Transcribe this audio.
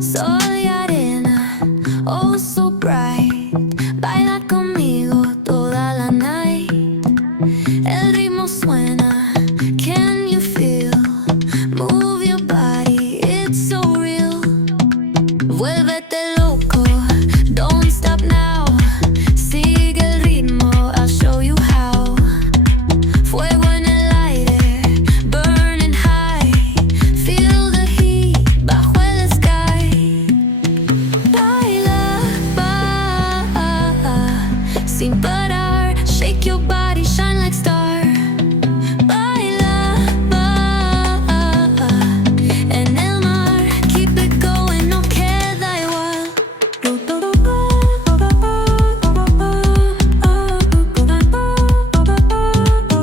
Sol y arena, oh so bright. Baila conmigo toda la night. El